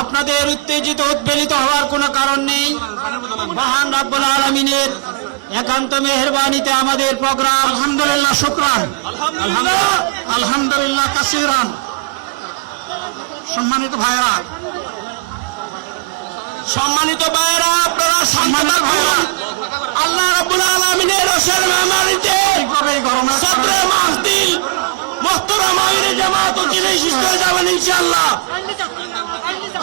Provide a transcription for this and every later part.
আপনাদের উত্তেজিত উদ্বেলিত হওয়ার কোনো কারণ নেই। মহান রাব্বুল আলমিনের একান্ত মেহরবানিতে আমাদের প্রোগ্রাম। আলহামদুলিল্লাহ শুক্রান। আলহামদুলিল্লাহ। কাসিরান। সম্মানিত ভাইরা সম্মানিত ভাইয়েরা আপনারা সম্মানিত ভাইরা আল্লাহ রাব্বুল আলমিনের রসের মেহমানিতে এইভাবে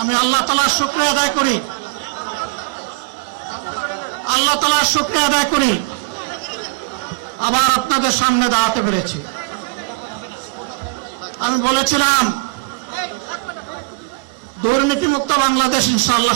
আমি আল্লাহ তালার শুক্রিয়া আদায় করি। আল্লাহ তালার শুক্রিয়া আদায় করি। আবার আপনাদের সামনে দাঁড়াতে পেরেছি। আমি বলেছিলাম, দুর্নীতিমুক্ত বাংলাদেশ ইনশাআল্লাহ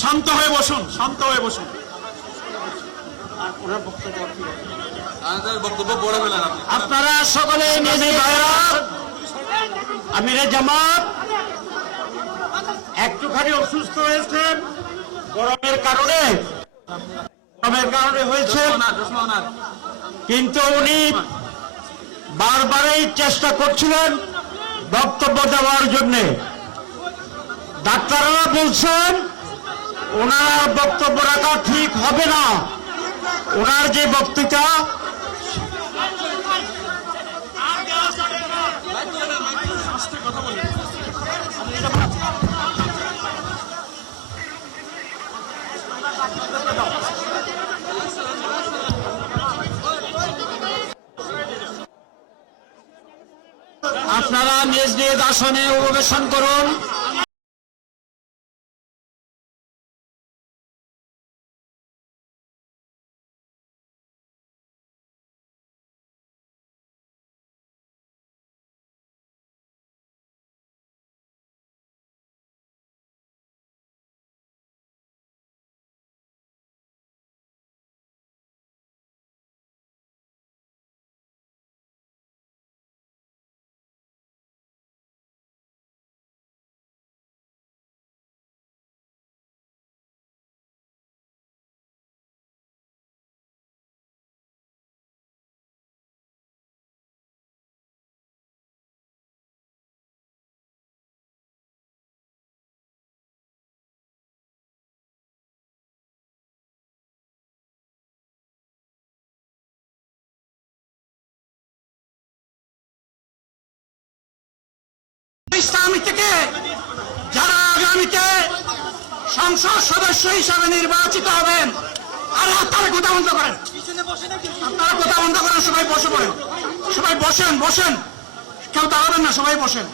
শান্ত হয়ে বসুন শান্ত হয়ে বসুন। আপনারা সকলে আমিরে জামাত একটুখানি অসুস্থ হয়েছেন গরমের কারণে গরমের কারণে হয়েছে কিন্তু উনি বারবারই চেষ্টা করছিলেন বক্তব্য দেওয়ার জন্যে। ডাক্তাররা বলছেন ওনার বক্তব্য রাখা ঠিক হবে না। ওনার যে বক্তৃতা, আপনারা নিজ নিজ আসনে অববেশন করুন। ইসলামী থেকে যারা আগামীতে সংসদ সদস্য হিসাবে নির্বাচিত হবেন আর আপনারা কথা বন্ধ করেন। আপনারা কথা বন্ধ করেন, সবাই বসে পড়েন। সবাই বসেন বসেন। কেউ দাঁড়াবেন না, সবাই বসেন।